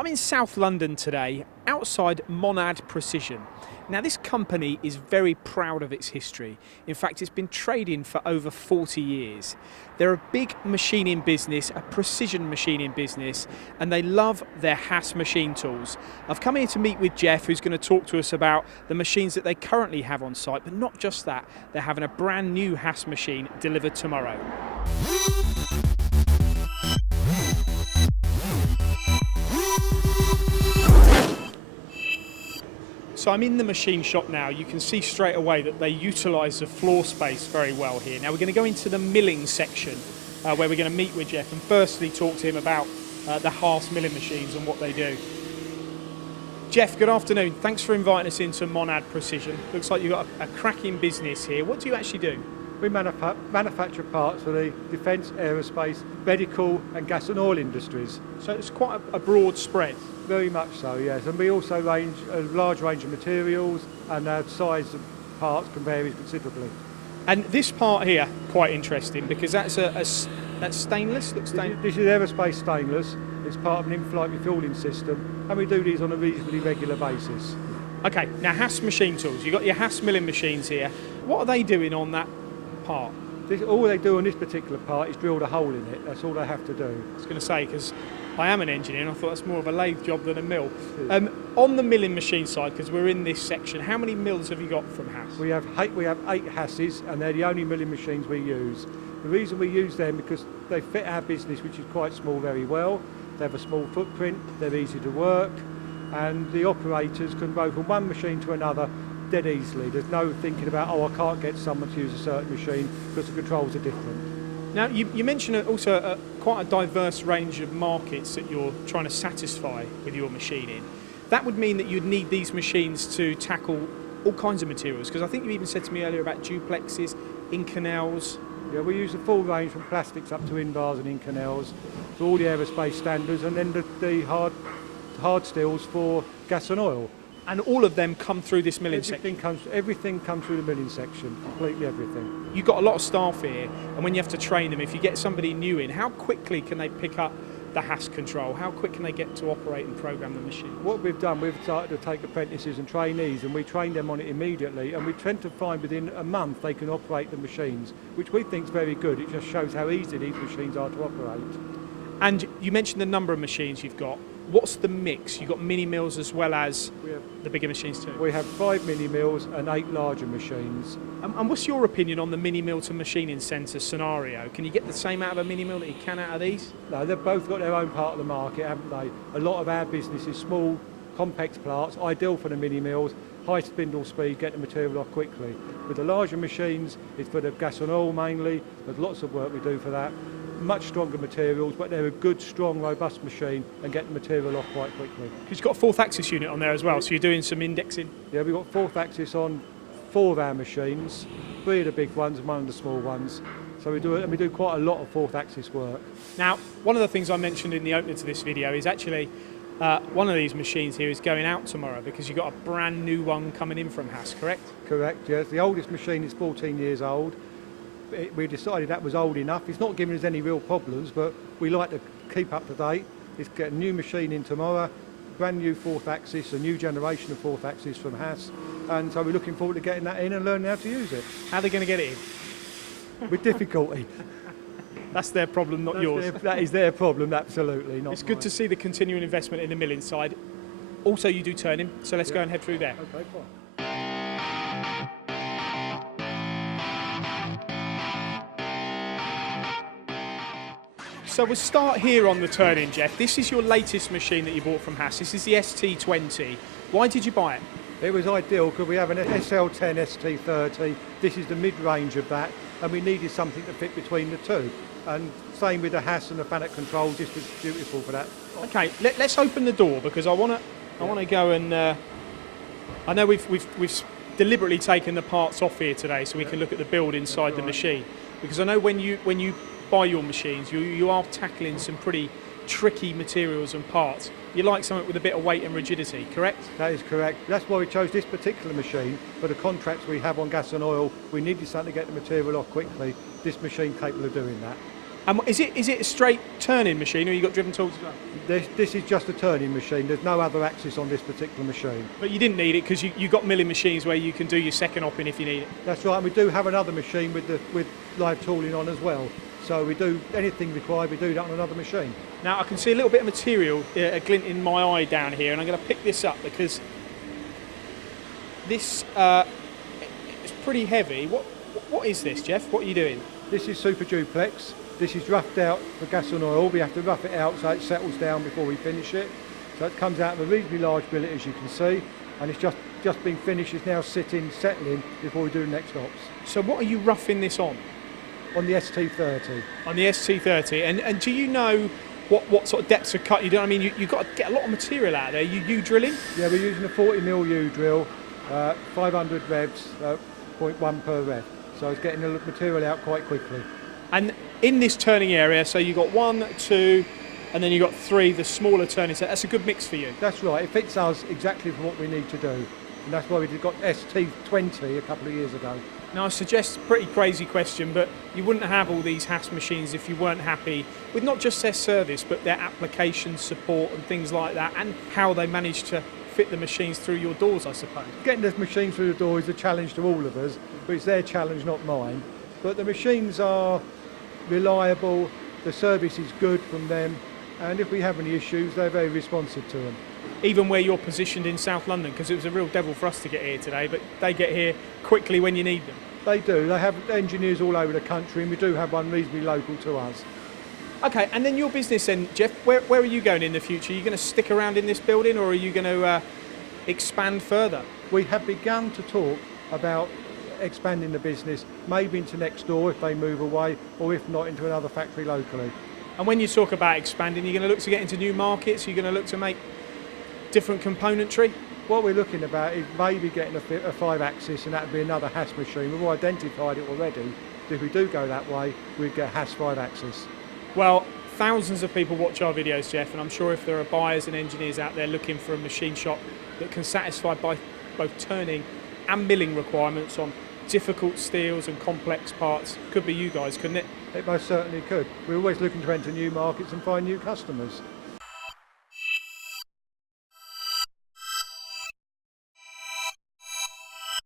I'm in South London today, outside Monad Precision. Now this company is very proud of its history. In fact, it's been trading for over 40 years. They're a big machining business, a precision machining business, and they love their Haas machine tools. I've come here to meet with Jeff, who's going to talk to us about the machines that they currently have on site, but not just that, they're having a brand new Haas machine delivered tomorrow. So I'm in the machine shop now. You can see straight away that they utilise the floor space very well here. Now we're going to go into the milling section where we're going to meet with Jeff and firstly talk to him about the Haas milling machines and what they do. Jeff, good afternoon. Thanks for inviting us into Monad Precision. Looks like you've got a cracking business here. What do you actually do? We manufacture parts for the defence, aerospace, medical and gas and oil industries. So it's quite a broad spread. Very much so, yes. And we also range a large range of materials, and our size of parts can vary considerably. And this part here, quite interesting, because that's stainless? Looks stainless. This is aerospace stainless. It's part of an in-flight refuelling system, and we do these on a reasonably regular basis. Okay, now Haas machine tools. You've got your Haas milling machines here. What are they doing on that part? All they do on this particular part is drill a hole in it. That's all they have to do. I was going to say, because I am an engineer and I thought that's more of a lathe job than a mill. On the milling machine side, because we're in this section, how many mills have you got from Haas? We have 8 Haases, and they're the only milling machines we use. The reason we use them because they fit our business, which is quite small, very well. They have a small footprint, they're easy to work, and the operators can go from one machine to another dead easily. There's no thinking about, oh, I can't get someone to use a certain machine because the controls are different. Now, you mentioned also quite a diverse range of markets that you're trying to satisfy with your machining. That would mean that you'd need these machines to tackle all kinds of materials, because I think you even said to me earlier about duplexes, Inconels. Yeah, we use the full range from plastics up to in-bars and Inconels, to all the aerospace standards, and then the hard steels for gas and oil. And all of them come through this milling section? Everything comes through the milling section, completely everything. You've got a lot of staff here, and when you have to train them, if you get somebody new in, how quickly can they pick up the Haas control? How quick can they get to operate and program the machine? What we've done, we've started to take apprentices and trainees, and we train them on it immediately, and we tend to find within a month they can operate the machines, which we think is very good. It just shows how easy these machines are to operate. And you mentioned the number of machines you've got. What's the mix? You've got mini mills as well as the bigger machines too? We have 5 mini mills and 8 larger machines. And what's your opinion on the mini mill to machining centre scenario? Can you get the same out of a mini mill that you can out of these? No, they've both got their own part of the market, haven't they? A lot of our business is small, complex parts, ideal for the mini mills, high spindle speed, get the material off quickly. With the larger machines, it's for the gas and oil mainly. There's lots of work we do for that. Much stronger materials, but they're a good, strong, robust machine and get the material off quite quickly. You've got a 4th axis unit on there as well, so you're doing some indexing? Yeah, we've got 4th axis on 4 of our machines, 3 of the big ones and 1 of the small ones. So we do quite a lot of 4th axis work. Now, one of the things I mentioned in the opener to this video is actually one of these machines here is going out tomorrow because you've got a brand new one coming in from Haas, correct? Correct, yes. The oldest machine is 14 years old. We decided that was old enough. It's not giving us any real problems, but we like to keep up to date. It's getting a new machine in tomorrow, brand new 4th axis, a new generation of 4th axis from Haas, and so we're looking forward to getting that in and learning how to use it. How are they going to get it in? With difficulty. That's their problem, not yours. That is their problem, absolutely. Not it's good mine. to see the continuing investment in the milling side. Also, you do turning, so let's go and head through there. Okay, fine. So we'll start here on the turning, Jeff. This is your latest machine that you bought from Haas. This is the ST20. Why did you buy it? It was ideal because we have an SL10 ST30. This is the mid-range of that, and we needed something to fit between the two. And same with the Haas and the Fanuc control, just was beautiful for that. Okay, let's open the door because I want to go and. I know we've deliberately taken the parts off here today so we can look at the build inside the machine, because I know when you buy your machines, you are tackling some pretty tricky materials and parts. You like something with a bit of weight and rigidity, correct? That is correct. That's why we chose this particular machine. For the contracts we have on gas and oil, we needed something to get the material off quickly. This machine capable of doing that. And is it a straight turning machine, or you got driven tools as well? This is just a turning machine. There's no other axis on this particular machine. But you didn't need it because you got milling machines where you can do your second hopping if you need it. That's right. And we do have another machine with live tooling on as well. So we do anything required. We do that on another machine. Now I can see a little bit of material, a glint in my eye down here, and I'm going to pick this up because this it's pretty heavy. What is this, Jeff? What are you doing? This is super duplex. This is roughed out for gas and oil. We have to rough it out so it settles down before we finish it. So it comes out of a reasonably large billet, as you can see, and it's just been finished. It's now settling before we do the next hops. So what are you roughing this on? On the ST30. On the ST30, and do you know what sort of depths of cut you do? I mean, you've got to get a lot of material out of there. You drilling? Yeah, we're using a 40mm U drill, 500 revs, 0.1 per rev. So it's getting the material out quite quickly. And in this turning area, so you've got 1, 2, and then you've got 3, the smaller turning. So that's a good mix for you. That's right. It fits us exactly for what we need to do. And that's why we got ST20 a couple of years ago. Now I suggest a pretty crazy question, but you wouldn't have all these Haas machines if you weren't happy with not just their service, but their application support and things like that, and how they manage to fit the machines through your doors, I suppose. Getting the machine through the door is a challenge to all of us, but it's their challenge, not mine. But the machines are reliable, the service is good from them, and if we have any issues, they're very responsive to them. Even where you're positioned in South London, because it was a real devil for us to get here today, but they get here quickly when you need them. They do. They have engineers all over the country, and we do have one reasonably local to us. Okay, and then your business then, Jeff, where are you going in the future? Are you going to stick around in this building, or are you going to expand further? We have begun to talk about expanding the business, maybe into next door if they move away, or if not, into another factory locally. And when you talk about expanding, you're going to look to get into new markets, you're going to look to make different componentry? What we're looking about is maybe getting a 5-axis, and that would be another Haas machine. We've identified it already. If we do go that way, we'd get Haas 5-axis. Well, thousands of people watch our videos, Jeff, and I'm sure if there are buyers and engineers out there looking for a machine shop that can satisfy both turning and milling requirements on difficult steels and complex parts, could be you guys, couldn't it? It most certainly could. We're always looking to enter new markets and find new customers.